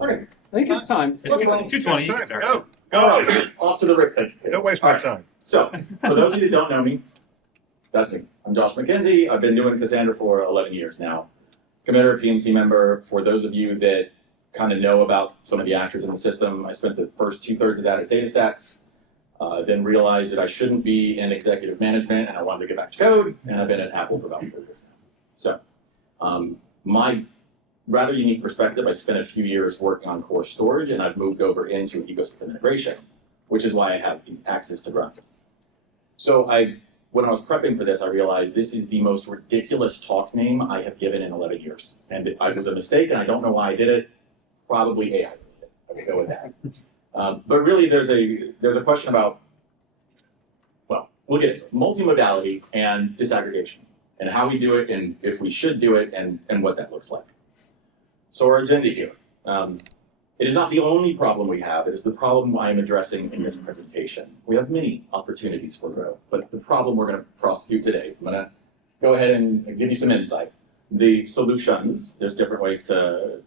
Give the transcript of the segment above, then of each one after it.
Okay. I think it's time. It's 2:20. You can start. Go. Go. Off to the race. Don't waste my time. So, for those of you that don't know me, that's me. I'm Josh McKenzie. I've been doing Cassandra for 11 years now. Committer, PMC member. For those of you that kind of know about some of the actors in the system, I spent the first 2/3 of that at DataStax, then realized that I shouldn't be in executive management and I wanted to get back to code, and I've been at Apple for about 4 years now. So, my rather unique perspective, I spent a few years working on core storage, and I've moved over into ecosystem integration, which is why I have these axes to grind. So when I was prepping for this, I realized this is the most ridiculous talk name I have given in 11 years. And it was a mistake, and I don't know why I did it. Probably AI did it. I will go with that. But really, there's a question about, well, we'll get into it, multimodality and disaggregation, and how we do it, and if we should do it, and what that looks like. So our agenda here. It is not the only problem we have. It is the problem I am addressing in this presentation. We have many opportunities for growth, but the problem we're going to prosecute today, I'm going to go ahead and give you some insight. The solutions, there's different ways to,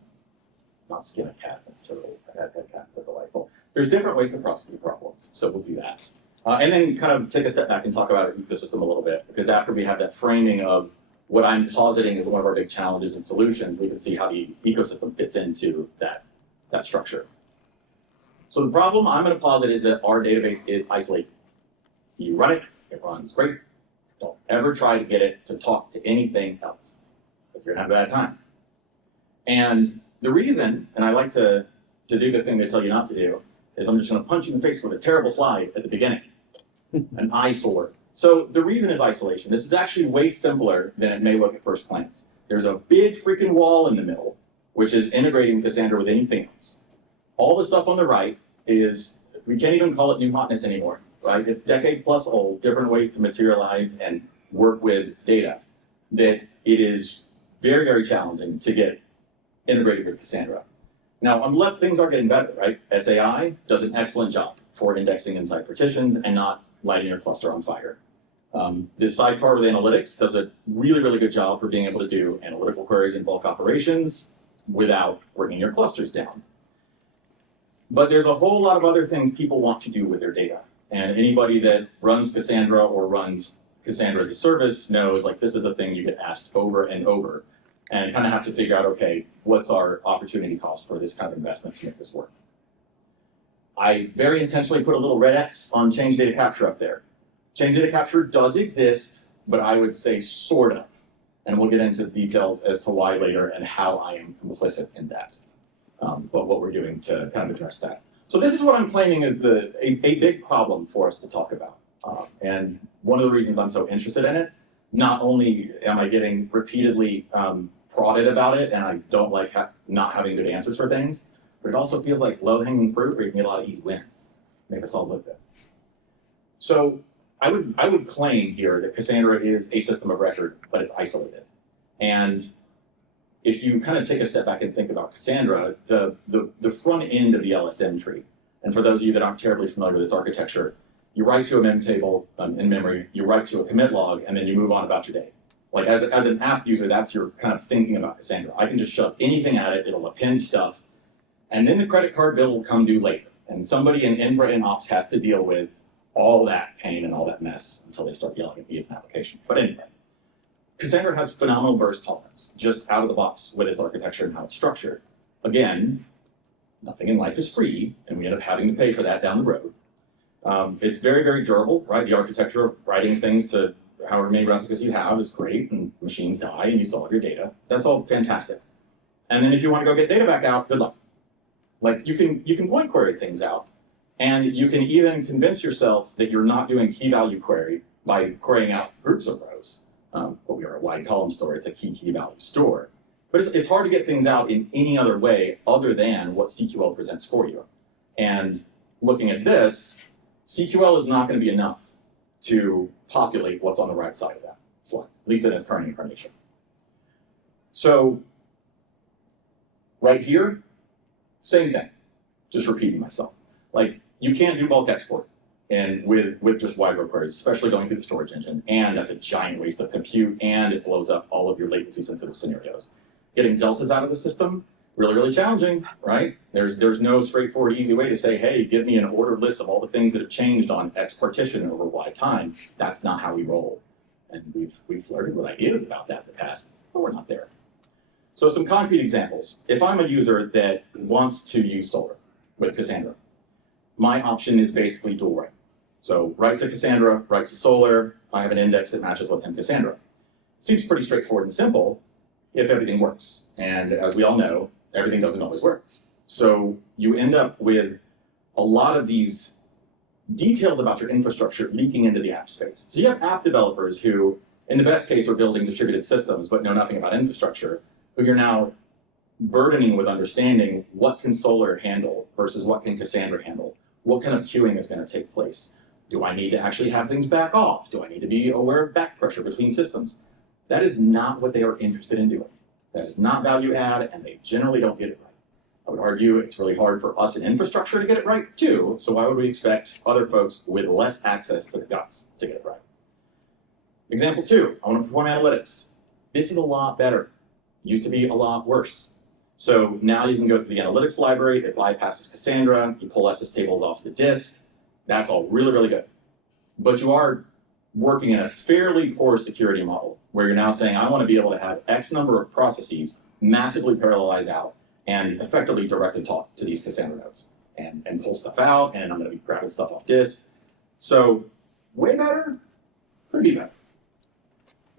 not skin a cat, that's terrible. I've had cats, they're delightful. There's different ways to prosecute problems, so we'll do that. And then kind of take a step back and talk about our ecosystem a little bit, because after we have that framing of what I'm positing is one of our big challenges and solutions, we can see how the ecosystem fits into that structure. So the problem I'm going to posit is that our database is isolated. You run it, it runs great. Don't ever try to get it to talk to anything else, because you're going to have a bad time. And the reason, and I like to do the thing they tell you not to do, is I'm just going to punch you in the face with a terrible slide at the beginning. An eyesore. So the reason is isolation. This is actually way simpler than it may look at first glance. There's a big freaking wall in the middle, which is integrating Cassandra with anything else. All the stuff on the right is, we can't even call it new hotness anymore, right? It's decade plus old, different ways to materialize and work with data, that it is very, very challenging to get integrated with Cassandra. Now, on the left, things are getting better, right? SAI does an excellent job for indexing inside partitions and not lighting your cluster on fire. The sidecar with analytics does a really, really good job for being able to do analytical queries and bulk operations without bringing your clusters down. But there's a whole lot of other things people want to do with their data. And anybody that runs Cassandra or runs Cassandra as a service knows, like, this is the thing you get asked over and over, and kind of have to figure out, okay, what's our opportunity cost for this kind of investment to make this work? I very intentionally put a little red X on change data capture up there. Change data capture does exist, but I would say sort of. And we'll get into the details as to why later and how I am complicit in that. But what we're doing to kind of address that. So this is what I'm claiming is a big problem for us to talk about. And one of the reasons I'm so interested in it, not only am I getting repeatedly prodded about it, and I don't like not having good answers for things, but it also feels like low-hanging fruit where you can get a lot of easy wins. Make us all look good. So I would claim here that Cassandra is a system of record, but it's isolated. And if you kind of take a step back and think about Cassandra, the front end of the LSM tree, and for those of you that aren't terribly familiar with its architecture, you write to a mem table in memory, you write to a commit log, and then you move on about your day. Like as an app user, that's your kind of thinking about Cassandra. I can just shove anything at it, it'll append stuff, and then the credit card bill will come due later. And somebody in infra and ops has to deal with all that pain and all that mess until they start yelling at me as an application. But anyway, Cassandra has phenomenal burst tolerance, just out of the box with its architecture and how it's structured. Again, nothing in life is free, and we end up having to pay for that down the road. It's very, very durable, right? The architecture of writing things to however many replicas you have is great, and machines die, and you still have your data. That's all fantastic. And then if you want to go get data back out, good luck. Like, you can point query things out, and you can even convince yourself that you're not doing key value query by querying out groups of rows. But we are a wide column store, it's a key value store. But it's hard to get things out in any other way other than what CQL presents for you. And looking at this, CQL is not going to be enough to populate what's on the right side of that slide, at least in its current incarnation. So right here, same thing, just repeating myself. Like, you can't do bulk export and with just wide row queries, especially going through the storage engine, and that's a giant waste of compute, and it blows up all of your latency sensitive scenarios. Getting deltas out of the system, Really, really challenging, right? There's no straightforward, easy way to say, hey, give me an ordered list of all the things that have changed on X partition over Y time. That's not how we roll. And we've flirted with ideas about that in the past, but we're not there. So some concrete examples. If I'm a user that wants to use Solar with Cassandra, my option is basically dual write. So write to Cassandra, write to Solar. I have an index that matches what's in Cassandra. Seems pretty straightforward and simple if everything works. And as we all know, everything doesn't always work. So you end up with a lot of these details about your infrastructure leaking into the app space. So you have app developers who, in the best case, are building distributed systems but know nothing about infrastructure, who you're now burdening with understanding what can Solar handle versus what can Cassandra handle. What kind of queuing is going to take place? Do I need to actually have things back off? Do I need to be aware of back pressure between systems? That is not what they are interested in doing. That is not value add, and they generally don't get it right. I would argue it's really hard for us in infrastructure to get it right too, so why would we expect other folks with less access to the guts to get it right? Example 2, I want to perform analytics. This is a lot better. It used to be a lot worse. So now you can go through the analytics library, it bypasses Cassandra, you pull SS tables off the disk. That's all really, really good. But you are working in a fairly poor security model where you're now saying, I want to be able to have X number of processes massively parallelized out and effectively directly talk to these Cassandra nodes and pull stuff out, and I'm going to be grabbing stuff off disk. So way better, could be better.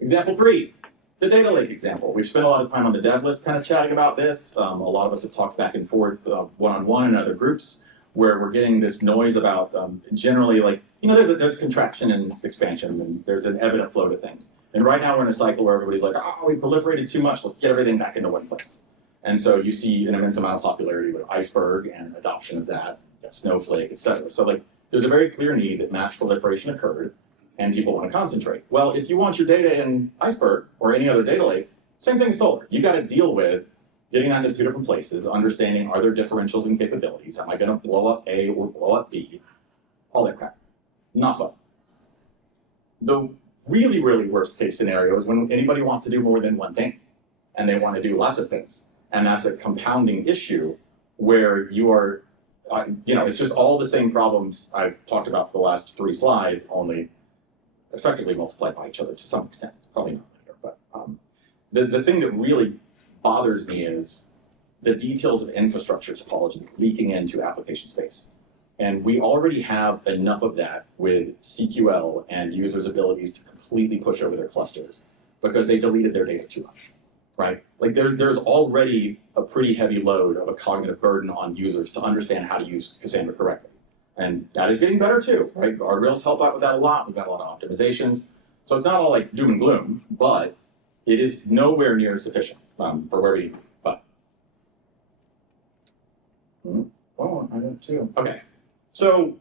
Example 3, the data lake example. We've spent a lot of time on the dev list kind of chatting about this. A lot of us have talked back and forth one-on-one in other groups where we're getting this noise about generally like, there's contraction and expansion, and there's an ebb and a flow to things. And right now we're in a cycle where everybody's like, oh, we proliferated too much, let's get everything back into one place. And so you see an immense amount of popularity with Iceberg and adoption of that, Snowflake, et cetera. So like, there's a very clear need that mass proliferation occurred, and people want to concentrate. Well, if you want your data in Iceberg or any other data lake, same thing as Solar. You got to deal with getting that into two different places, understanding are there differentials in capabilities? Am I going to blow up A or blow up B? All that crap. Not fun. The really, really worst case scenario is when anybody wants to do more than one thing, and they want to do lots of things. And that's a compounding issue where you are, it's just all the same problems I've talked about for the last 3 slides, only effectively multiplied by each other to some extent. It's probably not linear, but the thing that really bothers me is the details of infrastructure topology leaking into application space. And we already have enough of that with CQL and users' abilities to completely push over their clusters because they deleted their data too much, right? Like there's already a pretty heavy load of a cognitive burden on users to understand how to use Cassandra correctly. And that is getting better too, right? Guardrails help out with that a lot. We've got a lot of optimizations. So it's not all like doom and gloom, but it is nowhere near sufficient for where we need to be. But, oh, I got 2. Okay. So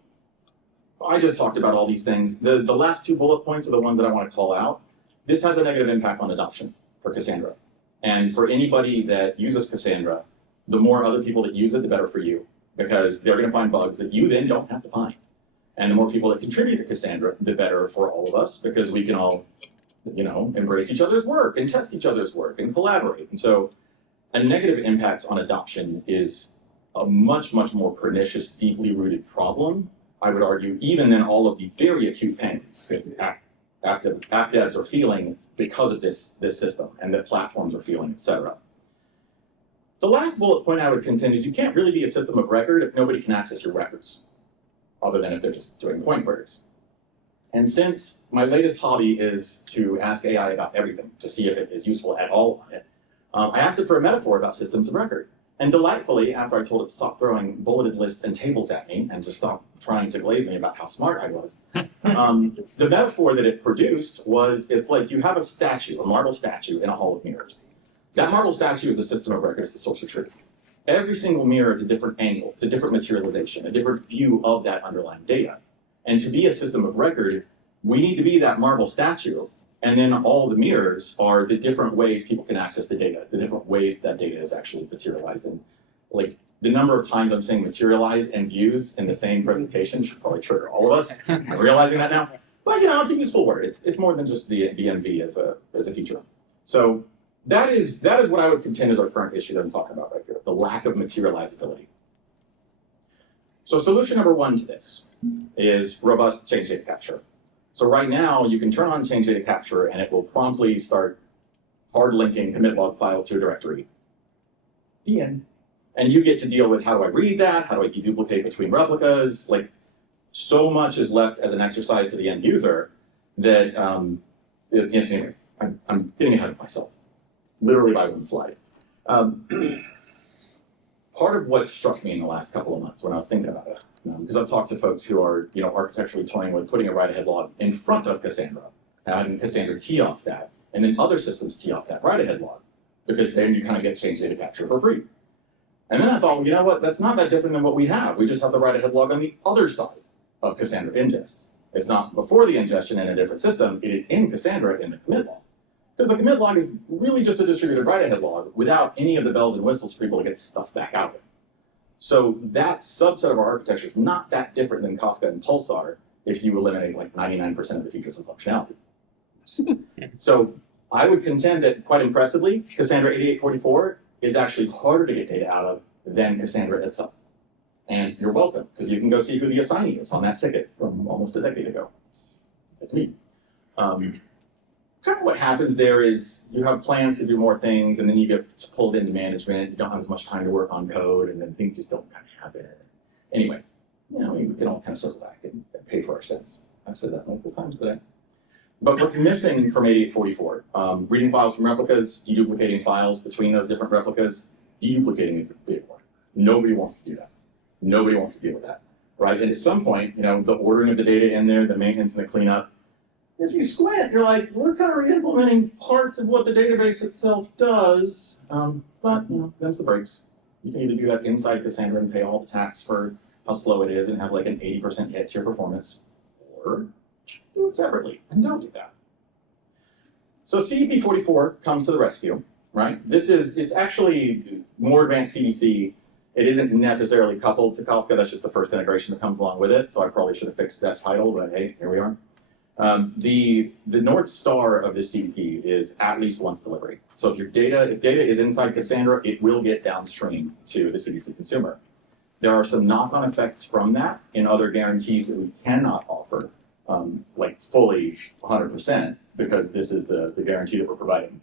I just talked about all these things. The last 2 bullet points are the ones that I want to call out. This has a negative impact on adoption for Cassandra. And for anybody that uses Cassandra, the more other people that use it, the better for you, because they're going to find bugs that you then don't have to find. And the more people that contribute to Cassandra, the better for all of us, because we can all, embrace each other's work and test each other's work and collaborate. And so a negative impact on adoption is a much, much more pernicious, deeply rooted problem, I would argue, even than all of the very acute pains that app devs are feeling because of this system and that platforms are feeling, et cetera. The last bullet point I would contend is you can't really be a system of record if nobody can access your records, other than if they're just doing point queries. And since my latest hobby is to ask AI about everything to see if it is useful at all on it, I asked it for a metaphor about systems of record. And delightfully, after I told it to stop throwing bulleted lists and tables at me and to stop trying to glaze me about how smart I was, the metaphor that it produced was, it's like you have a statue, a marble statue in a hall of mirrors. That marble statue is the system of record, it's the source of truth. Every single mirror is a different angle, it's a different materialization, a different view of that underlying data. And to be a system of record, we need to be that marble statue, and then all the mirrors are the different ways people can access the data, the different ways that data is actually materialized. And like the number of times I'm saying materialized and views in the same presentation should probably trigger all of us. I'm realizing that now. But it's a useful word. It's more than just the MV as a feature. So that is what I would contend is our current issue that I'm talking about right here. the lack of materializability. So solution number one to this is robust change data capture. So right now, you can turn on change data capture and it will promptly start hard linking commit log files to a directory. The end. And you get to deal with how do I read that? How do I deduplicate between replicas? Like, so much is left as an exercise to the end user that, anyway, I'm getting ahead of myself, literally by one slide. Part of what struck me in the last couple of months when I was thinking about it, because I've talked to folks who are, architecturally toying with putting a write-ahead log in front of Cassandra, having Cassandra tee off that, and then other systems tee off that write-ahead log, because then you kind of get change data capture for free. And then I thought, well, you know what, that's not that different than what we have. We just have the write-ahead log on the other side of Cassandra ingests. It's not before the ingestion in a different system, it is in Cassandra in the commit log. Because the commit log is really just a distributed write-ahead log without any of the bells and whistles for people to get stuff back out of it. So that subset of our architecture is not that different than Kafka and Pulsar if you eliminate like 99% of the features and functionality. So I would contend that quite impressively, Cassandra 8844 is actually harder to get data out of than Cassandra itself. And you're welcome, because you can go see who the assignee is on that ticket from almost a decade ago. That's me. Kind of what happens there is you have plans to do more things, and then you get pulled into management. You don't have as much time to work on code, and then things just don't kind of happen. Anyway, we can all kind of circle back and pay for our sins. I've said that multiple times today. But what's missing from 8844, reading files from replicas, deduplicating files between those different replicas, deduplicating is the big one. Nobody wants to do that. Nobody wants to deal with that, right? And at some point, the ordering of the data in there, the maintenance and the cleanup, if you squint, you're like, we're kind of re-implementing parts of what the database itself does, but, them's the breaks. You can either do that inside Cassandra and pay all the tax for how slow it is and have like an 80% hit to your performance, or do it separately and don't do that. So CEP44 comes to the rescue, right? It's actually more advanced CDC. It isn't necessarily coupled to Kafka. That's just the first integration that comes along with it. So I probably should have fixed that title, but hey, here we are. The North Star of this CDP is at least once delivery. So if data is inside Cassandra, it will get downstream to the CDC consumer. There are some knock-on effects from that in other guarantees that we cannot offer, like fully 100%, because this is the guarantee that we're providing.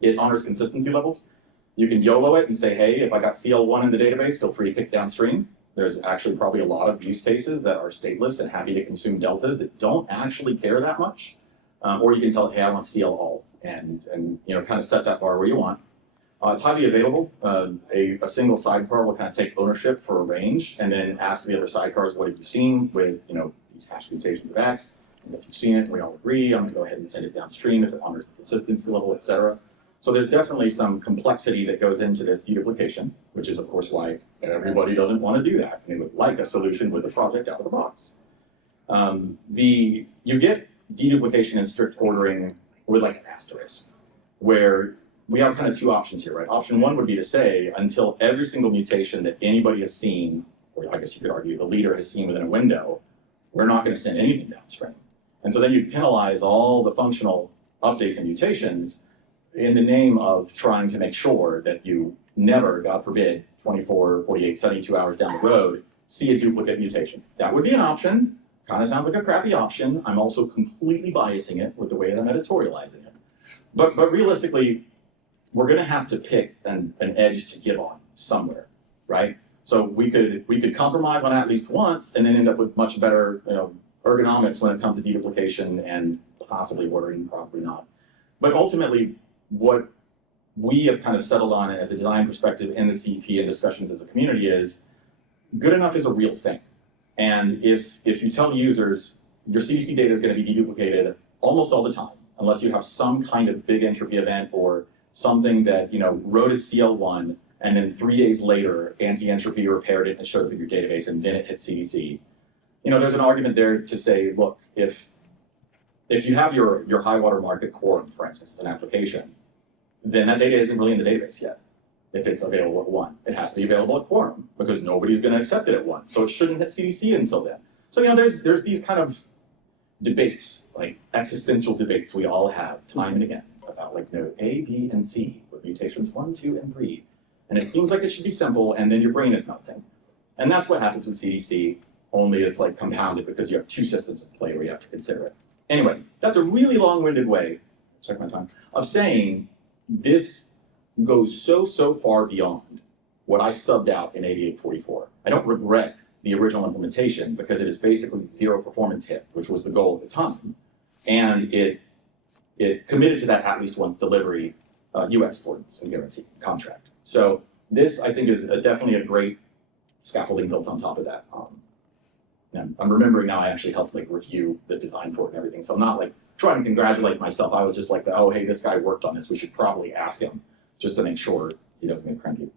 It honors consistency levels. You can YOLO it and say, hey, if I got CL1 in the database, feel free to kick downstream. There's actually probably a lot of use cases that are stateless and happy to consume deltas that don't actually care that much. Or you can tell it, hey, I want CL all, and kind of set that bar where you want. It's highly available. A single sidecar will kind of take ownership for a range and then ask the other sidecars, what have you seen with these hash mutations of X? And if you've seen it and we all agree, I'm going to go ahead and send it downstream if it honors the consistency level, et cetera. So there's definitely some complexity that goes into this deduplication, which is, of course, why everybody doesn't want to do that. They would like a solution with the project out of the box. You get deduplication and strict ordering with like an asterisk, where we have kind of two options here, right? Option one would be to say, until every single mutation that anybody has seen, or I guess you could argue the leader has seen within a window, we're not going to send anything downstream. And so then you penalize all the functional updates and mutations in the name of trying to make sure that you never, God forbid, 24, 48, 72 hours down the road, see a duplicate mutation. That would be an option. Kind of sounds like a crappy option. I'm also completely biasing it with the way that I'm editorializing it. But realistically, we're going to have to pick an edge to give on somewhere, right? So we could compromise on at least once and then end up with much better ergonomics when it comes to deduplication and possibly ordering, probably not. But ultimately, what we have kind of settled on as a design perspective in the CEP and discussions as a community is good enough is a real thing. And if you tell users your CDC data is going to be deduplicated almost all the time, unless you have some kind of big entropy event or something that wrote its CL1 and then 3 days later anti-entropy repaired it and showed up in your database and then it hit CDC. There's an argument there to say, look, if you have your high water mark at quorum, for instance, as an application, then that data isn't really in the database yet. If it's available at 1, it has to be available at quorum because nobody's going to accept it at 1. So it shouldn't hit CDC until then. So there's these kind of debates, like existential debates we all have time and again about node A, B, and C with mutations 1, 2, and 3. And it seems like it should be simple, and then your brain is melting. And that's what happens with CDC, only it's like compounded because you have two systems in play where you have to consider it. Anyway, that's a really long-winded way, check my time, of saying this goes so far beyond what I stubbed out in 8844. I don't regret the original implementation because it is basically zero performance hit, which was the goal at the time. And it committed to that at least once delivery UX affordancy and guarantee contract. So this, I think, is definitely a great scaffolding built on top of that. And I'm remembering now I actually helped like review the design for it and everything. So I'm not like trying to congratulate myself. I was just like, oh, hey, this guy worked on this. We should probably ask him just to make sure he doesn't get cranky.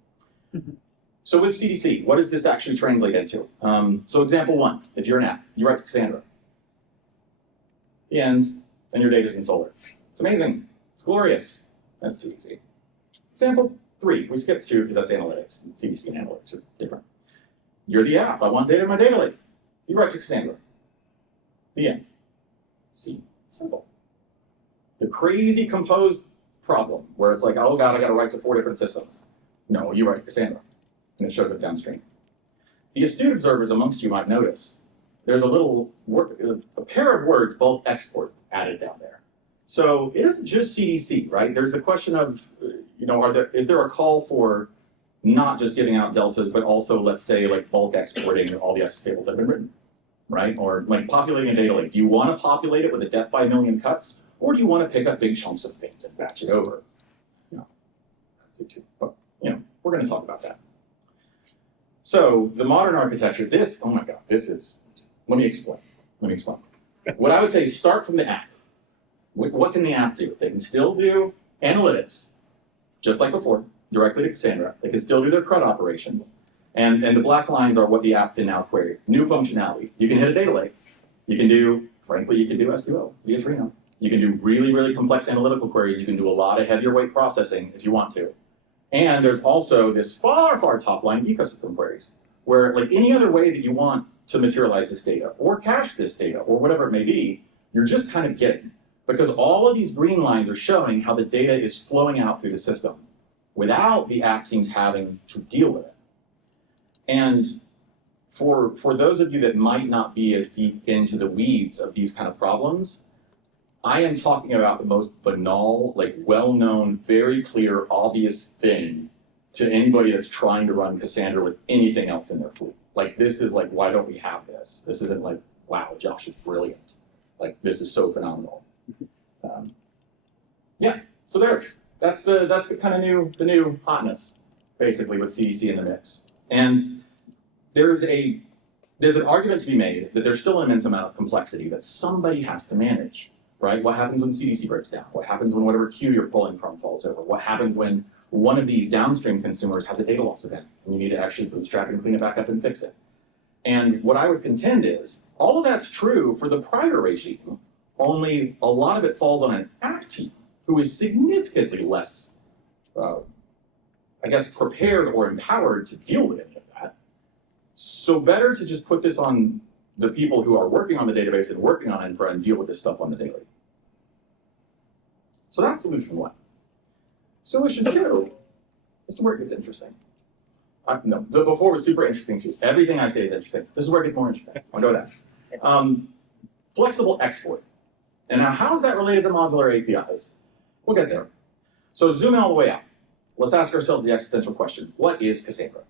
So with CDC, what does this actually translate into? So example one, if you're an app, you write to Cassandra. The end, and your data's in Solar. It's amazing. It's glorious. That's too easy. Example three, we skipped two because that's analytics. And CDC and analytics are different. You're the app. I want data in my data lake. You write to Cassandra. The end. See, simple. The crazy composed problem where it's like, oh God, I got to write to 4 different systems. No, you write to Cassandra, and it shows up downstream. The astute observers amongst you might notice there's a little a pair of words, bulk export, added down there. So it isn't just CDC, right? There's a question of, is there a call for not just giving out deltas, but also, let's say, like bulk exporting all the SS tables that have been written, right? Or like populating a data lake. Do you want to populate it with a death by a million cuts, or do you want to pick up big chunks of things and batch it over? That's it too. But we're going to talk about that. So the modern architecture, this, oh my God, this is. Let me explain. What I would say is start from the app. What can the app do? They can still do analytics, just like before, directly to Cassandra. They can still do their CRUD operations. And the black lines are what the app can now query. New functionality. You can hit a data lake. You can do SQL via Trino. You can do really, really complex analytical queries. You can do a lot of heavier weight processing if you want to. And there's also this far, far top line ecosystem queries, where like any other way that you want to materialize this data or cache this data or whatever it may be, you're just kind of getting. Because all of these green lines are showing how the data is flowing out through the system without the app teams having to deal with it. And for those of you that might not be as deep into the weeds of these kind of problems, I am talking about the most banal, like well-known, very clear, obvious thing to anybody that's trying to run Cassandra with anything else in their fleet. Like this is like, why don't we have this? This isn't like, wow, Josh is brilliant. Like this is so phenomenal. So that's the kind of the new hotness, basically, with CDC in the mix. And there's an argument to be made that there's still an immense amount of complexity that somebody has to manage, right? What happens when CDC breaks down? What happens when whatever queue you're pulling from falls over? What happens when one of these downstream consumers has a data loss event and you need to actually bootstrap and clean it back up and fix it? And what I would contend is all of that's true for the prior regime, only a lot of it falls on an app team who is significantly less, prepared or empowered to deal with any of that. So better to just put this on the people who are working on the database and working on infra and deal with this stuff on the daily. So that's solution one. Solution two, this is where it gets interesting. The before was super interesting too. Everything I say is interesting. This is where it gets more interesting. I'll go with that. Flexible export. And now how is that related to modular APIs? We'll get there. So zoom in all the way out. Let's ask ourselves the existential question. What is Cassandra?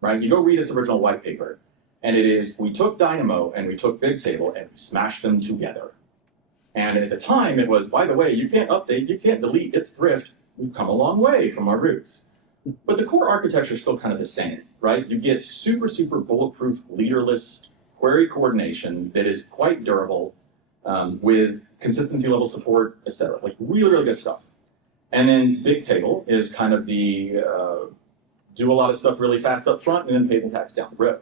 Right? You go read its original white paper, and it is, we took Dynamo and we took Bigtable and we smashed them together. And at the time it was, by the way, you can't update, you can't delete, it's thrift. We've come a long way from our roots. But the core architecture is still kind of the same, right? You get super, super bulletproof, leaderless query coordination that is quite durable, with consistency level support, etc. Like really, really good stuff. And then Bigtable is kind of the do a lot of stuff really fast up front and then table tax down the road.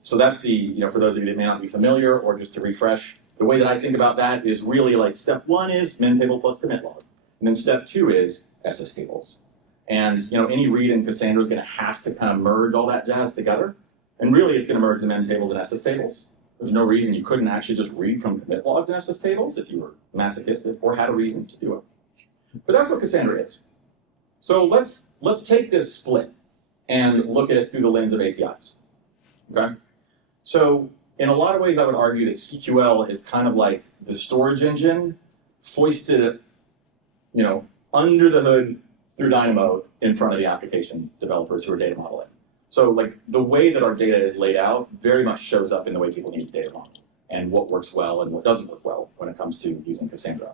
So that's the, for those of you that may not be familiar or just to refresh, the way that I think about that is really like step one is min table plus commit log. And then step two is SS tables. And any read in Cassandra is going to have to kind of merge all that jazz together. And really it's going to merge the min tables and SS tables. There's no reason you couldn't actually just read from commit logs and SS tables if you were masochistic or had a reason to do it. But that's what Cassandra is. So let's let's take this split and look at it through the lens of APIs. Okay? So in a lot of ways, I would argue that CQL is kind of like the storage engine foisted, under the hood through Dynamo in front of the application developers who are data modeling. So like the way that our data is laid out very much shows up in the way people need data model and what works well and what doesn't work well when it comes to using Cassandra.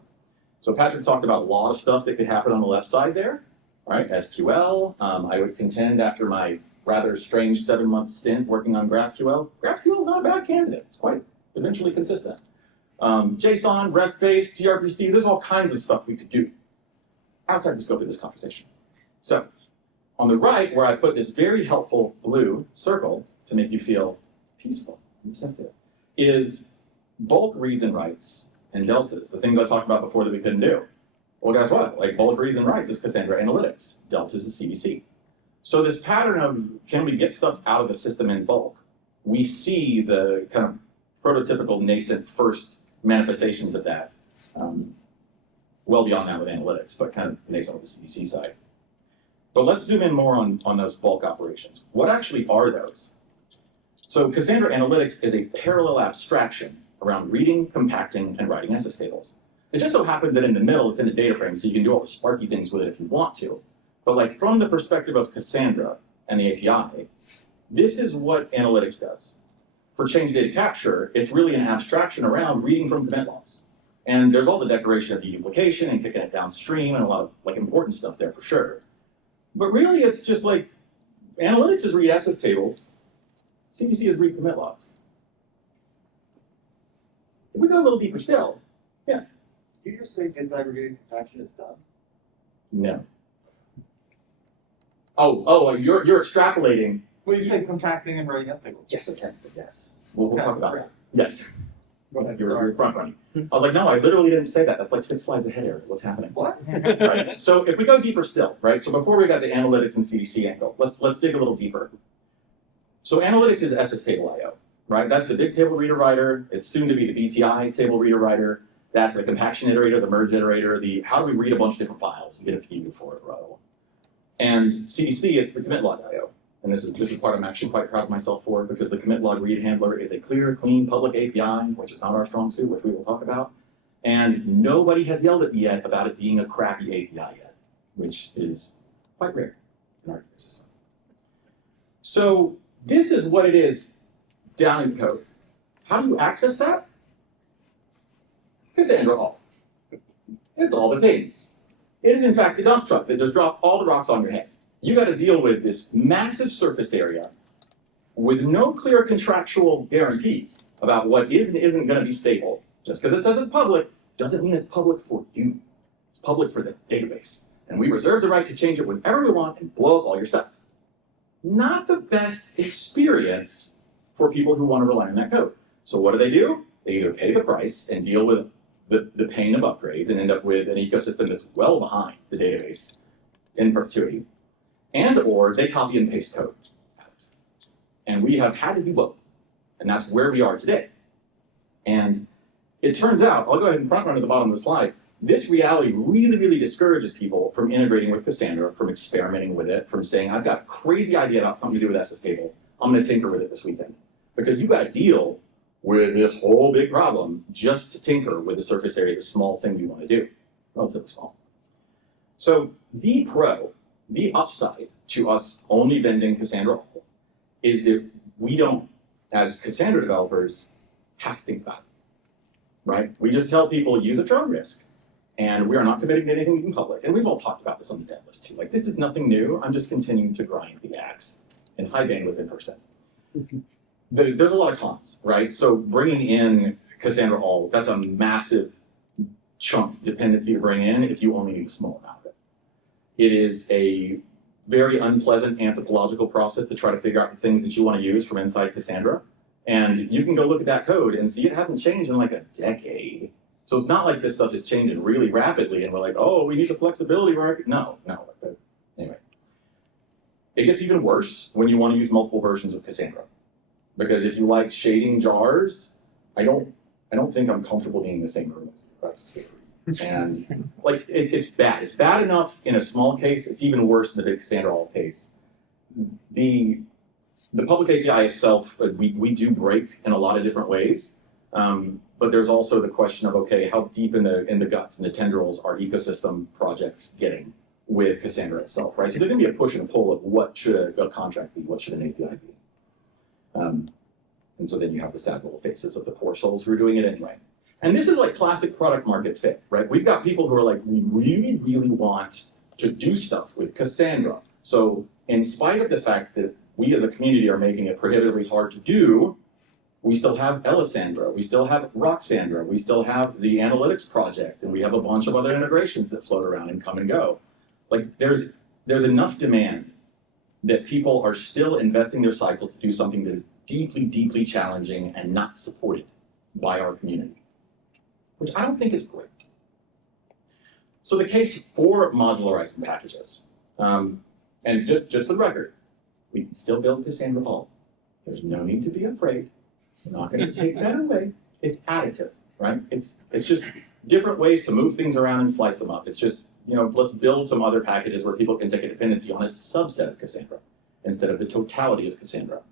So Patrick talked about a lot of stuff that could happen on the left side there, right? SQL. I would contend after my rather strange 7-month stint working on GraphQL, GraphQL is not a bad candidate. It's quite eventually consistent. JSON, REST-based, gRPC, there's all kinds of stuff we could do outside the scope of this conversation. So on the right, where I put this very helpful blue circle to make you feel peaceful and receptive, is bulk reads and writes and deltas, the things I talked about before that we couldn't do. Well, guess what? Like bulk reads and writes is Cassandra Analytics. Deltas is CDC. So this pattern of can we get stuff out of the system in bulk, we see the kind of prototypical nascent first manifestations of that well beyond that with analytics, but kind of nascent with the CDC side. But let's zoom in more on those bulk operations. What actually are those? So Cassandra Analytics is a parallel abstraction around reading, compacting, and writing SS tables. It just so happens that in the middle, it's in a data frame, so you can do all the Sparky things with it if you want to. But like from the perspective of Cassandra and the API, this is what analytics does. For change data capture, it's really an abstraction around reading from commit logs. And there's all the declaration of deduplication and kicking it downstream and a lot of like important stuff there for sure. But really, it's just like analytics is read SS tables, CDC is read commit logs. If we go a little deeper still, yes? Did you just say disaggregated compaction is done? No. Oh, you're extrapolating. Well, you said compacting and writing SS tables. Yes, I can. Yes. We'll talk about that. Yes. Go ahead. You're front running. I was like, no, I literally didn't say that. That's like 6 slides ahead, Eric. What's happening? What? Right. So if we go deeper still, right? So before we got the analytics and CDC angle, let's dig a little deeper. So analytics is SS table IO, right? That's the big table reader writer. It's soon to be the BTI table reader writer. That's the compaction iterator, the merge iterator, the how do we read a bunch of different files and get a view for it, row. And CDC, it's the commit log IO. And this is part I'm actually quite proud of myself for because the commit log read handler is a clear, clean public API, which is not our strong suit, which we will talk about. And nobody has yelled at me yet about it being a crappy API yet, which is quite rare in our ecosystem. So this is what it is down in code. How do you access that? Cassandra all. It's all the things. It is in fact the dump truck that just dropped all the rocks on your head. You got to deal with this massive surface area with no clear contractual guarantees about what is and isn't going to be stable. Just because it says it's public doesn't mean it's public for you. It's public for the database. And we reserve the right to change it whenever we want and blow up all your stuff. Not the best experience for people who want to rely on that code. So what do? They either pay the price and deal with the pain of upgrades and end up with an ecosystem that's well behind the database in perpetuity, and or they copy and paste code out. And we have had to do both. And that's where we are today. And it turns out, I'll go ahead and front run at the bottom of the slide, this reality really, really discourages people from integrating with Cassandra, from experimenting with it, from saying, I've got a crazy idea about something to do with SS tables. I'm going to tinker with it this weekend. Because you've got to deal with this whole big problem just to tinker with the surface area, the small thing you want to do, relatively small. So the upside to us only vending Cassandra is that we don't, as Cassandra developers, have to think about it, right? We just tell people use at your own risk, and we are not committing to anything in public. And we've all talked about this on the dev list too. Like, this is nothing new. I'm just continuing to grind the axe in high bandwidth in person. There's a lot of cons, right? So bringing in Cassandra all, that's a massive chunk dependency to bring in if you only need a small amount of it. It is a very unpleasant anthropological process to try to figure out the things that you want to use from inside Cassandra. And you can go look at that code and see it hasn't changed in like a decade. So it's not like this stuff is changing really rapidly and we're like, oh, we need the flexibility, right? No. Anyway. It gets even worse when you want to use multiple versions of Cassandra. Because if you like shading jars, I don't think I'm comfortable being in the same room as you. That's scary. And like it's bad. It's bad enough in a small case. It's even worse in the big Cassandra all case. The public API itself, we do break in a lot of different ways. But there's also the question of, okay, how deep in the guts and the tendrils are ecosystem projects getting with Cassandra itself, right? So there can be a push and a pull of what should a contract be, what should an API be. And so then you have the sad little faces of the poor souls who are doing it anyway. And this is like classic product market fit, right? We've got people who are like, we really, really want to do stuff with Cassandra. So in spite of the fact that we as a community are making it prohibitively hard to do, we still have Elisandra, we still have Roxandra, we still have the analytics project, and we have a bunch of other integrations that float around and come and go. Like there's enough demand that people are still investing their cycles to do something that is deeply, deeply challenging and not supported by our community, which I don't think is great. So the case for modularizing packages, and just for the record, we can still build Cassandra all. There's no need to be afraid. We're not going to take that away. It's additive, right? It's just different ways to move things around and slice them up. It's just, let's build some other packages where people can take a dependency on a subset of Cassandra instead of the totality of Cassandra.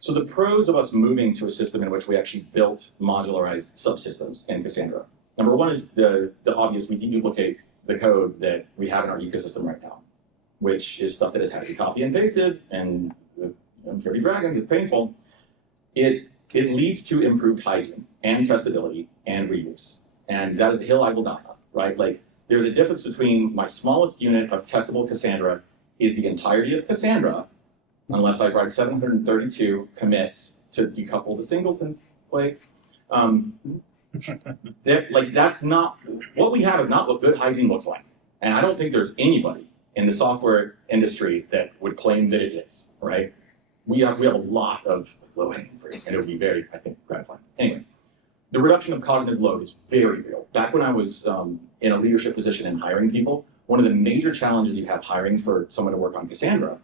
So the pros of us moving to a system in which we actually built modularized subsystems in Cassandra. Number one is the obvious, we deduplicate the code that we have in our ecosystem right now, which is stuff that has had to be copy and pasted, and with Dirty Dragons, it's painful. It leads to improved hygiene and testability and reuse. And that is the hill I will die on, right? Like, there's a difference between my smallest unit of testable Cassandra is the entirety of Cassandra, unless I write 732 commits to decouple the singletons. That's not, what we have is not what good hygiene looks like. And I don't think there's anybody in the software industry that would claim that it is, right? We have a lot of low-hanging fruit, and it would be very, I think, gratifying. Anyway, the reduction of cognitive load is very real. Back when I was in a leadership position in hiring people, one of the major challenges you have hiring for someone to work on Cassandra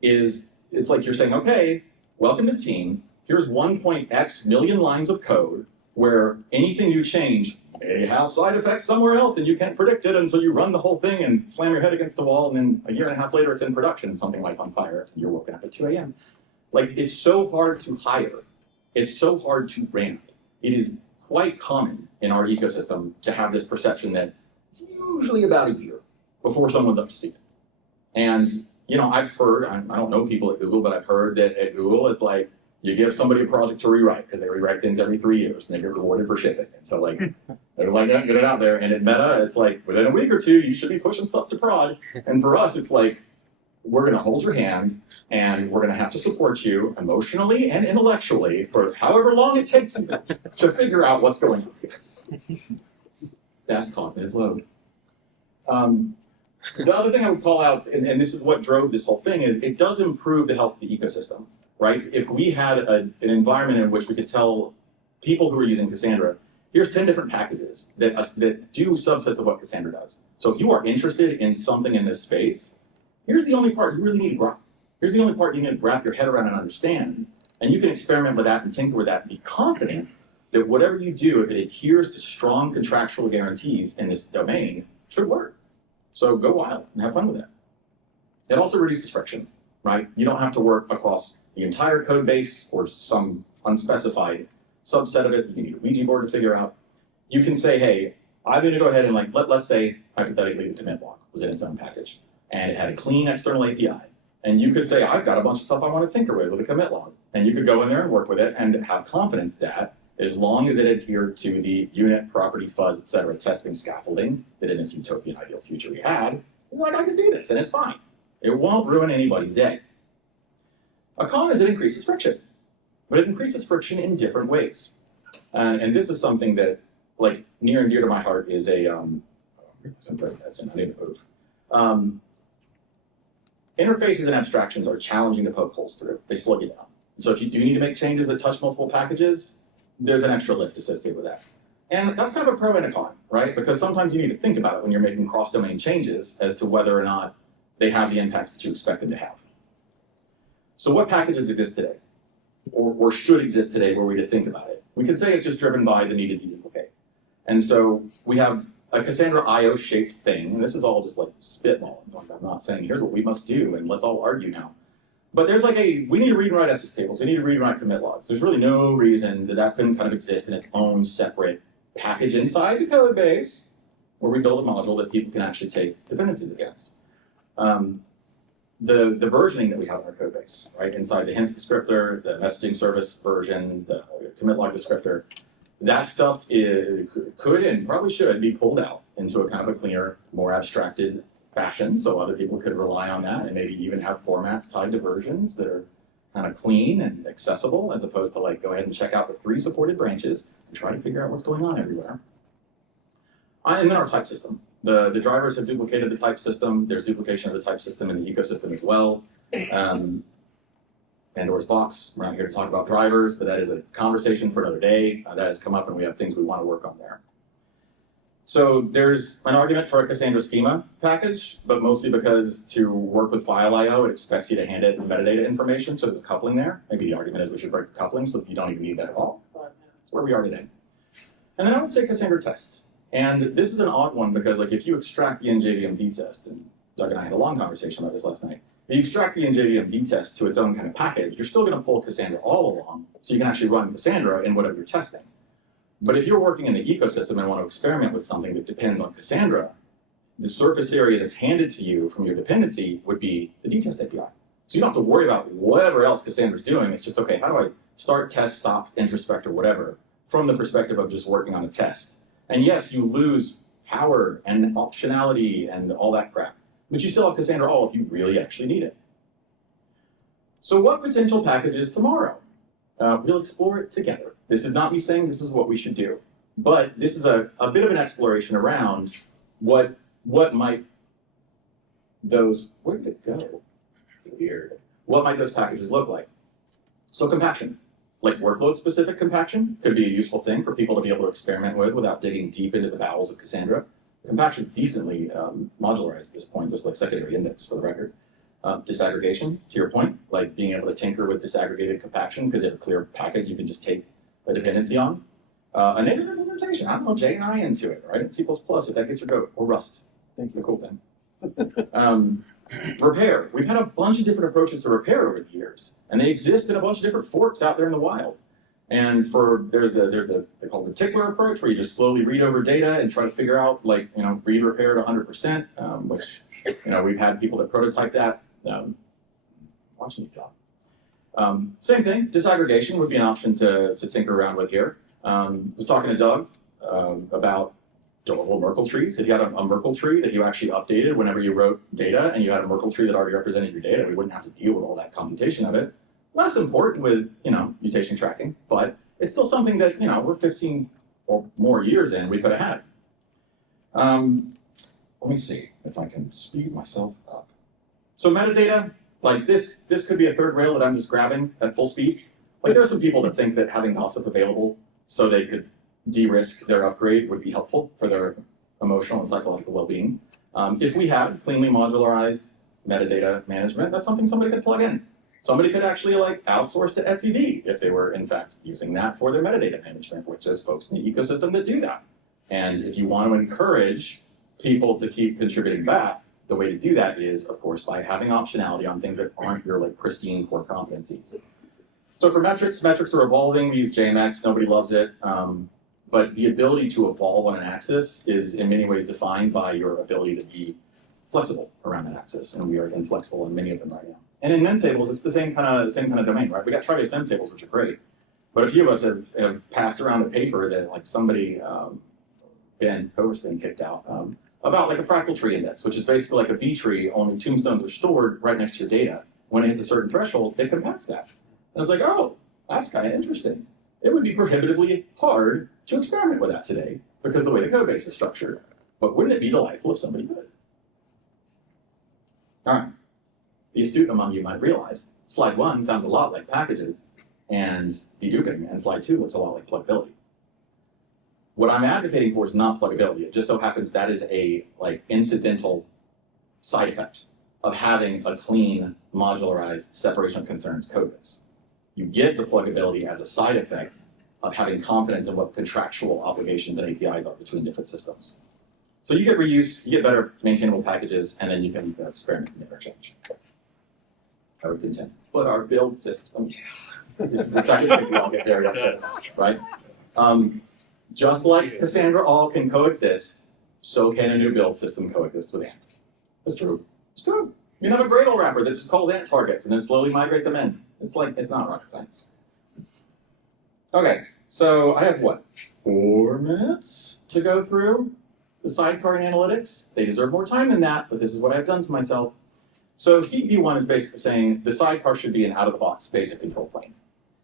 is it's like you're saying, okay, welcome to the team. Here's 1.x million lines of code where anything you change may have side effects somewhere else and you can't predict it until you run the whole thing and slam your head against the wall, and then a year and a half later it's in production and something lights on fire and you're woken up at 2 a.m. Like, it's so hard to hire. It's so hard to ramp. It is quite common in our ecosystem to have this perception that it's usually about a year before someone's up to speed. And, I've heard, I don't know people at Google, but I've heard that at Google, it's like, you give somebody a project to rewrite, because they rewrite things every 3 years, and they get rewarded for shipping. And so, they're like, get it out there. And at Meta, it's like, within a week or two, you should be pushing stuff to prod. And for us, it's like, we're going to hold your hand, and we're going to have to support you emotionally and intellectually for however long it takes you to figure out what's going on. That's cognitive load. The other thing I would call out, and this is what drove this whole thing, is it does improve the health of the ecosystem, right? If we had an environment in which we could tell people who are using Cassandra, here's 10 different packages that do subsets of what Cassandra does. So if you are interested in something in this space, here's the only part you really need to grab. Here's the only part you need to wrap your head around and understand. And you can experiment with that and tinker with that and be confident that whatever you do, if it adheres to strong contractual guarantees in this domain, should work. So go wild and have fun with it. It also reduces friction, right? You don't have to work across the entire code base or some unspecified subset of it you need a Ouija board to figure out. You can say, hey, I'm going to go ahead and let's say, hypothetically, the commit log was in its own package, and it had a clean external API. And you could say, I've got a bunch of stuff I want to tinker with a commit log. And you could go in there and work with it and have confidence that as long as it adhered to the unit, property, fuzz, et cetera, testing scaffolding that in this utopian ideal future we had, you're like, I can do this, and it's fine. It won't ruin anybody's day. A con is it increases friction, but it increases friction in different ways. And this is something that, near and dear to my heart is interfaces and abstractions are challenging to poke holes through. They slow you down. So if you do need to make changes that touch multiple packages, there's an extra lift associated with that. And that's kind of a pro and a con, right? Because sometimes you need to think about it when you're making cross-domain changes as to whether or not they have the impacts that you expect them to have. So what packages exist today? Or should exist today were we to think about it? We could say it's just driven by the need to deduplicate. And so we have a Cassandra IO shaped thing, and this is all just like spitballing. Like, I'm not saying here's what we must do and let's all argue now. But there's like we need to read and write SS tables, we need to read and write commit logs. There's really no reason that couldn't kind of exist in its own separate package inside the code base where we build a module that people can actually take dependencies against. The versioning that we have in our code base, right, inside the hints descriptor, the messaging service version, the commit log descriptor, that stuff could and probably should be pulled out into a kind of a cleaner, more abstracted fashion, so other people could rely on that and maybe even have formats tied to versions that are kind of clean and accessible, as opposed to like go ahead and check out the 3 supported branches and try to figure out what's going on everywhere. And then our type system. The drivers have duplicated the type system. There's duplication of the type system in the ecosystem as well. Pandora's box. We're not here to talk about drivers, but that is a conversation for another day. That has come up and we have things we want to work on there. So there's an argument for a Cassandra schema package, but mostly because to work with file I/O, it expects you to hand it metadata information, so there's a coupling there. Maybe the argument is we should break the coupling so that you don't even need that at all, but that's where we are today. And then I would say Cassandra test. And this is an odd one because like if you extract the NJVM test, and Doug and I had a long conversation about this last night, if you extract the NJVM test to its own kind of package, you're still going to pull Cassandra all along, so you can actually run Cassandra in whatever you're testing. But if you're working in the ecosystem and want to experiment with something that depends on Cassandra, the surface area that's handed to you from your dependency would be the dtest API. So you don't have to worry about whatever else Cassandra's doing. It's just, okay, how do I start, test, stop, introspect, or whatever, from the perspective of just working on a test. And yes, you lose power and optionality and all that crap, but you still have Cassandra all if you really actually need it. So what potential packages tomorrow? We'll explore it together. This is not me saying this is what we should do, but this is a bit of an exploration around what might those, where did it go? It's weird. What might those packages look like? So compaction, like workload-specific compaction, could be a useful thing for people to be able to experiment with without digging deep into the bowels of Cassandra. Compaction is decently modularized at this point, just like secondary index for the record. Disaggregation, to your point, like being able to tinker with disaggregated compaction because you have a clear package you can just take a dependency on. A native implementation, I don't know, J and I into it, right? In C++, if that gets your goat, or Rust. I think it's the cool thing. Repair. We've had a bunch of different approaches to repair over the years, and they exist in a bunch of different forks out there in the wild. And there's they call it the tickler approach, where you just slowly read over data and try to figure out, like, read repair at 100%, which, we've had people that prototype that. Watching you job. Same thing, disaggregation would be an option to tinker around with here. I was talking to Doug about durable Merkle trees. If you had a Merkle tree that you actually updated whenever you wrote data, and you had a Merkle tree that already represented your data, we wouldn't have to deal with all that computation of it. Less important with, mutation tracking, but it's still something that, we're 15 or more years in, we could have had. Let me see if I can speed myself up. So metadata, like this could be a third rail that I'm just grabbing at full speed. Like there are some people that think that having gossip available so they could de-risk their upgrade would be helpful for their emotional and psychological well-being. If we had cleanly modularized metadata management, that's something somebody could plug in. Somebody could actually outsource to etcd if they were in fact using that for their metadata management, which there's folks in the ecosystem that do that. And if you want to encourage people to keep contributing back, the way to do that is, of course, by having optionality on things that aren't your pristine core competencies. So for metrics are evolving. We use JMX, nobody loves it. But the ability to evolve on an axis is in many ways defined by your ability to be flexible around that axis, and we are inflexible in many of them right now. And in mem tables, it's the same kind of domain, right? We got Tri-base mem tables, which are great, but a few of us have passed around a paper that somebody, Ben Overstein, kicked out about a fractal tree index, which is basically like a B tree, only tombstones are stored right next to your data. When it hits a certain threshold, they compact that. And I was like, oh, that's kind of interesting. It would be prohibitively hard to experiment with that today because of the way the code base is structured. But wouldn't it be delightful if somebody could? All right. The astute among you might realize slide 1 sounds a lot like packages and deduping, and slide 2 looks a lot like pluggability. What I'm advocating for is not pluggability. It just so happens that is a incidental side effect of having a clean, modularized separation of concerns code base. You get the pluggability as a side effect of having confidence in what contractual obligations and APIs are between different systems. So you get reuse, you get better maintainable packages, and then you can experiment and interchange. I would contend. But our build system, this is the second thing we all get very upset, right? Just like Cassandra all can coexist, so can a new build system coexist with Ant. It's true. It's true. You can have a Gradle wrapper that just calls Ant targets and then slowly migrate them in. It's not rocket science. Okay, so I have what, 4 minutes to go through the sidecar and analytics. They deserve more time than that, but this is what I've done to myself. So CP1 is basically saying the sidecar should be an out-of-the-box basic control plane.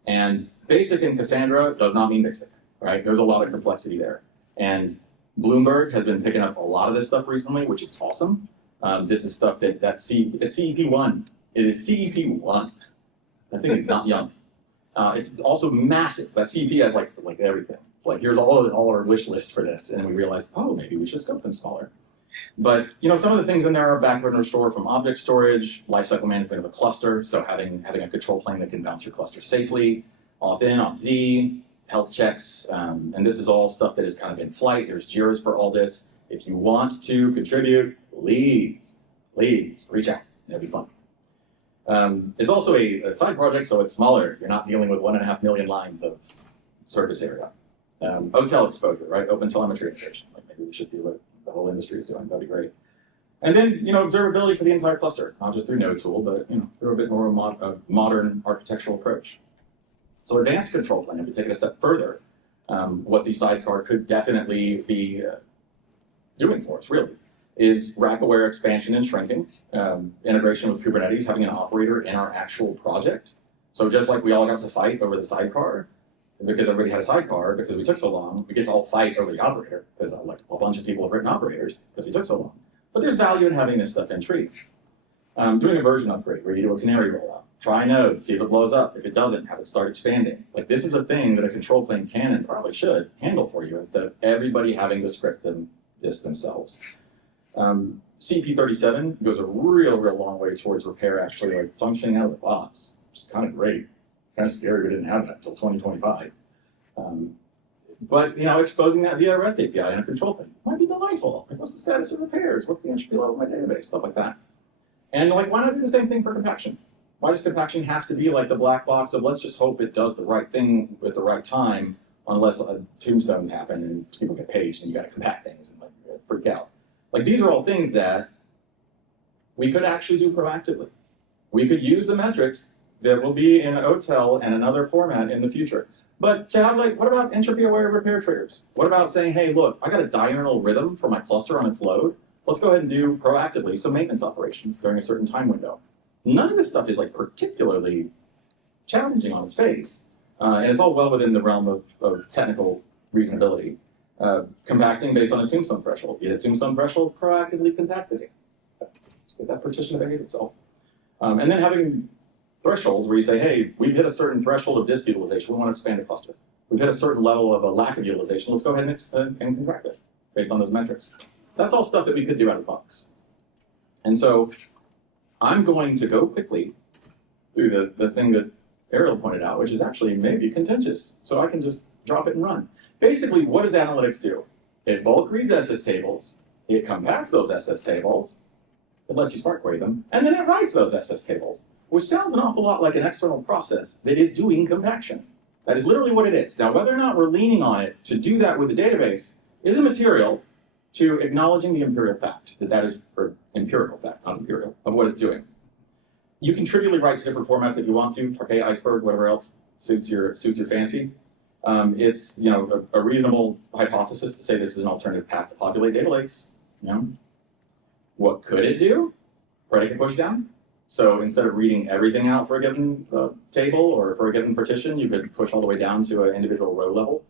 And basic in Cassandra does not mean basic, right? There's a lot of complexity there. And Bloomberg has been picking up a lot of this stuff recently, which is awesome. This is stuff it's CEP1. It is CEP1. That thing is not young. It's also massive. That CEP has like everything. It's like, here's all our wish list for this. And then we realized, oh, maybe we should scope them smaller. But some of the things in there are backward restore from object storage, lifecycle management of a cluster, so having a control plane that can bounce your cluster safely, auth in, auth z, health checks, and this is all stuff that is kind of in flight. There's JIRAs for all this. If you want to contribute, please reach out. It'll be fun. It's also a side project, so it's smaller. You're not dealing with 1.5 million lines of surface area. OTel exposure, right? Open telemetry integration. Like maybe we should do what the whole industry is doing. That'd be great. And then, observability for the entire cluster, not just through node tool, but through a bit more of modern architectural approach. So advanced control plane, if you take it a step further, what the sidecar could definitely be doing for us, really, is rack-aware expansion and shrinking, integration with Kubernetes, having an operator in our actual project. So just like we all got to fight over the sidecar, because everybody had a sidecar, because we took so long, we get to all fight over the operator, because like a bunch of people have written operators, because we took so long. But there's value in having this stuff in tree. Doing a version upgrade, where you do a canary rollout. Try a node, see if it blows up. If it doesn't, have it start expanding. Like this is a thing that a control plane can and probably should handle for you, instead of everybody having to script this themselves. CP37 goes a real long way towards repair actually like functioning out of the box, which is kind of great. Kind of scary we didn't have that until 2025. But exposing that via REST API in a control plane might be delightful. Like, what's the status of repairs? What's the entropy level of my database? Stuff like that. And why not do the same thing for compaction? Why does compaction have to be like the black box of let's just hope it does the right thing at the right time, unless a tombstone happen and people get paged and you got to compact things and freak out. Like these are all things that we could actually do proactively. We could use the metrics that will be in OTel and another format in the future. But to have what about entropy-aware repair triggers? What about saying, hey, look, I got a diurnal rhythm for my cluster on its load. Let's go ahead and do proactively some maintenance operations during a certain time window. None of this stuff is particularly challenging on its face. And it's all well within the realm of technical reasonability. Compacting based on a tombstone threshold. You hit a tombstone threshold, proactively compact it. Get that partition to behave itself. And then having thresholds where you say, hey, we've hit a certain threshold of disk utilization, we want to expand a cluster. We've hit a certain level of a lack of utilization, let's go ahead and contract it based on those metrics. That's all stuff that we could do out of the box. And so I'm going to go quickly through the thing that Ariel pointed out, which is actually maybe contentious, so I can just drop it and run. Basically, what does analytics do? It bulk reads SS tables, it compacts those SS tables, it lets you Spark query them, and then it writes those SS tables, which sounds an awful lot like an external process that is doing compaction. That is literally what it is. Now, whether or not we're leaning on it to do that with the database is immaterial to acknowledging the imperial fact, that is, or empirical fact, not imperial, of what it's doing. You can trivially write to different formats if you want to, Parquet, Iceberg, whatever else suits your fancy. It's a reasonable hypothesis to say this is an alternative path to populate data lakes. What could it do? Predicate pushdown. So instead of reading everything out for a given table or for a given partition, you could push all the way down to an individual row level.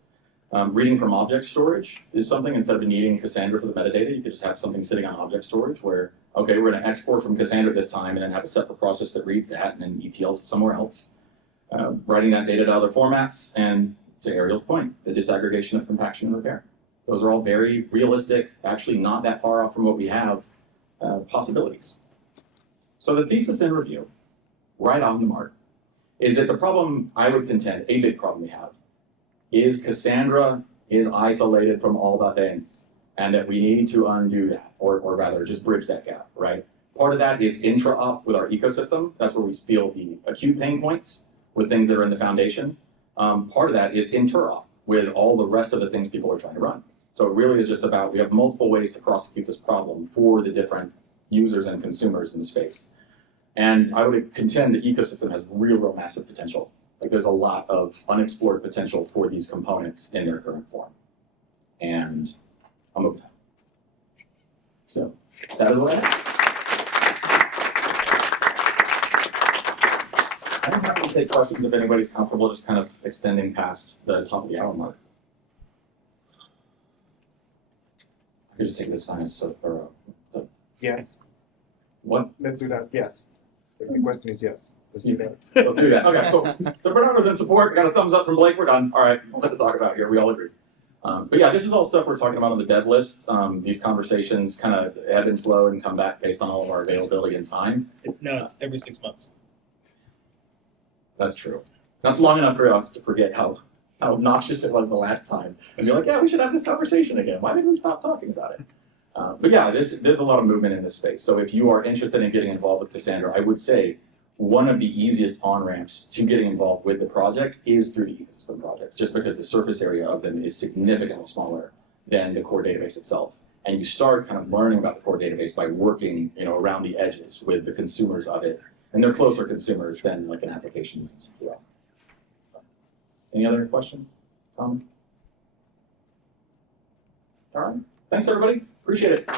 Reading from object storage is something, instead of needing Cassandra for the metadata, you could just have something sitting on object storage where, okay, we're going to export from Cassandra this time and then have a separate process that reads that and then ETLs it somewhere else. Writing that data to other formats, and to Ariel's point, the disaggregation of compaction and repair. Those are all very realistic, actually not that far off from what we have, possibilities. So the thesis in review, right on the mark, is that the problem I would contend, a big problem we have, is Cassandra is isolated from all the things, and that we need to undo that, or rather just bridge that gap, right? Part of that is intra-op with our ecosystem. That's where we feel the acute pain points with things that are in the foundation. Part of that is inter-op with all the rest of the things people are trying to run. So it really is just about, we have multiple ways to prosecute this problem for the different users and consumers in the space. And I would contend the ecosystem has real massive potential. Like there's a lot of unexplored potential for these components in their current form. And I'll move on. So that is what I have. I'm happy to take questions if anybody's comfortable just kind of extending past the top of the hour mark. I could just take this time, it's so thorough. So, Yes. what? Let's do that. Yes. The question is yes. Let's do that. Let's do that. Okay, cool. So Bernardo's in support. Got a thumbs up from Blake. We're done. All right, what to talk about here. We all agree. But yeah, this is all stuff we're talking about on the dev list. These conversations kind of ebb and flow and come back based on all of our availability and time. It's every 6 months. That's true. That's long enough for us to forget how obnoxious it was the last time. And you're like, yeah, we should have this conversation again. Why didn't we stop talking about it? But yeah, there's a lot of movement in this space. So if you are interested in getting involved with Cassandra, I would say one of the easiest on-ramps to getting involved with the project is through the ecosystem projects, just because the surface area of them is significantly smaller than the core database itself. And you start kind of learning about the core database by working, around the edges with the consumers of it. And they're closer consumers than like an application uses SQL. Any other questions? All right. Thanks, everybody. Appreciate it.